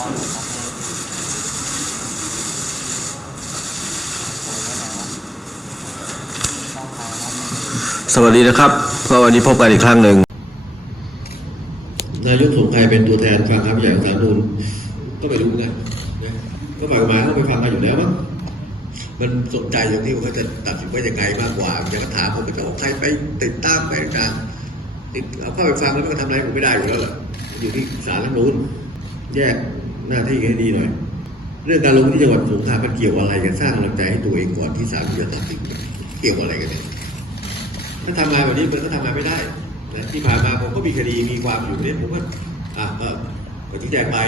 สวัสดีนะครับก็วันนี้พบกันอีกครั้งหนึ่ง นายกสงไทยเป็นตัวแทนฟังคำใหญ่ของศาลนูนก็ไม่รู้นะก็หมายความว่าเขาไปฟังมาอยู่แล้วมั้งมันสนใจอย่างที่ว่าเขาจะตัดสินว่ายังไงมากกว่าอย่างถามผมเป็นของใครไปติดตามไปต่างติดเอาเข้าไปฟังแล้วมันก็ทำอะไรผมไม่ได้อยู่แล้วล่ะอยู่ที่ศาลรัฐธรรมนูนแยก หน้าที่ให้ดีหน่อย เรื่องการลงที่จังหวัดสงขลามันเกี่ยวอะไรกันสร้างกำลังใจให้ตัวเองก่อนที่ศาลจะตัดสินเกี่ยวอะไรกันเนี่ยถ้าทำงานแบบนี้มันก็ทำงานไม่ได้นะที่ผ่านมาผมก็มีคดีมีความอยู่เนี่ยผมก็อะก็ก็ชี้แจงไป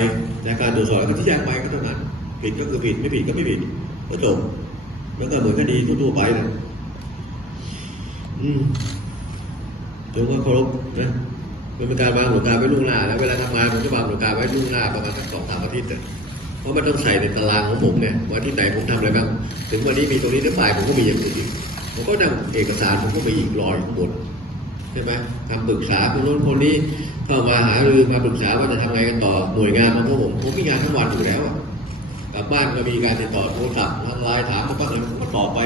ในการตรวจสอบก็ชี้แจงไปก็เท่านั้นผิดก็คือผิดไม่ผิดก็ไม่ผิดก็จบแล้วก็เหมือนคดีทั่วๆไปนะอืมผมก็เคารพนะ มันเป็นการวางหลักการไว้ล่วงหน้าแล้วเวลาทำงานผมจะวางหลักการไว้ล่วงหน้าประมาณสักสองสามอาทิตย์เพราะมันต้องใส่ในตารางของผมเนี่ยว่าที่ไหนผมทำอะไรบ้างถึงวันนี้มีตรงนี้หรือเปล่าผมก็มีอย่างอื่นอีกผมก็นำเอกสารผมก็ไปอีกรอยข้างบนใช่ไหมคำปรึกษาคนโน้นคนนี้เข้ามาหารือมาปรึกษาว่าจะทำไงกันต่อหน่วยงานของพวกผมผมมีงานทั้งวันอยู่แล้วกลับบ้านก็มีการติดต่อโทรศัพท์ทางไลน์ถามมาบ้างเลยผมก็ตอบไป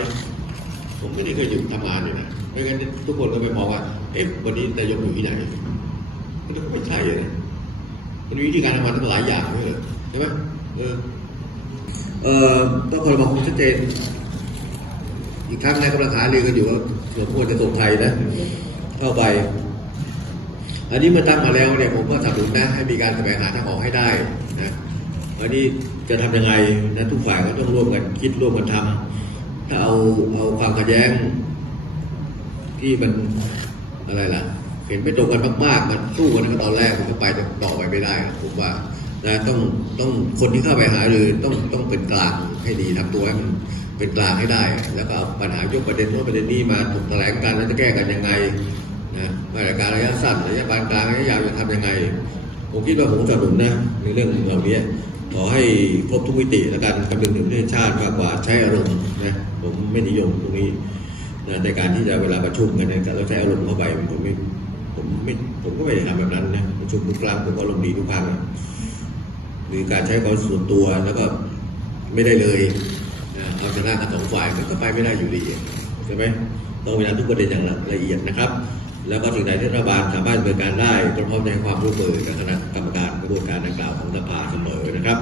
ผมไม่ได้เคยหยุดทำงานเลยนะไม่งั้นทุกคนก็ไปมองว่าเอ๊ะวันนี้นายกอยู่ที่ไหน มันก็ไม่ใช่เลยมันมีวิธีการทำงานตั้งหลายอย่างด้วยเหรอใช่ไหมเออเออต้องคอยบอกความชัดเจน อีกครั้งนะกำลังหาเรือกันอยู่ว่าสมควรจะส่งใครนะ เข้าไป อันนี้เมื่อตั้งมาแล้วเนี่ยผมก็สนับสนุนนะให้มีการแสวงหาทางออกให้ได้นะอันนี้จะทำยังไงนะทุกฝ่ายก็ต้องร่วมกันคิดร่วมกันทำถ้าเอาเอาความขัดแย้งที่มันอะไรล่ะ เห็นไม่ตรงกันมากๆ มันสู้กันตั้งแต่ตอนแรกมันก็ไปต่อไปไม่ได้ผมว่านะต้องต้องคนที่เข้าไปหารือต้องต้องเป็นกลางให้ดีทำตัวให้มันเป็นกลางให้ได้ แล้วก็เอาปัญหายกประเด็นโน้นประเด็นนี้มาถกแถลงกันแล้วจะแก้กันยังไงนะมาตรการระยะสั้นระยะปานกลางระยะยาวจะทำยังไง ผมคิดว่าผมสนับสนุนนะในเรื่องเหล่านี้ขอให้ครบทุกมิติและการคำนึงถึงประเทศชาติมากกว่าใช้อารมณ์นะผมไม่นิยมตรงนี้นะในการที่จะเวลาประชุมกันเนี่ยเราใช้อารมณ์เข้าไปผมไม่ ผมไม่ผมก็ไม่ได้ทำแบบนั้นนะประชุมทุกครั้งผมก็อารมดีทุกครั้งหรือการใช้ความส่วนตัวแล้วก็ไม่ได้เลยเอาชนะกันสองฝ่ายมันก็ไปไม่ได้อยู่ดีใช่ไหมต้องเวลาทุกประเด็นอย่างละเอียดนะครับ แล้วก็สิ่งใดที่รัฐบาลสามารถดำเนินการได้ก็พร้อมให้ความร่วมมือกับคณะกรรมการกระบวนการดังกล่าวของสภาเสมอนะครับ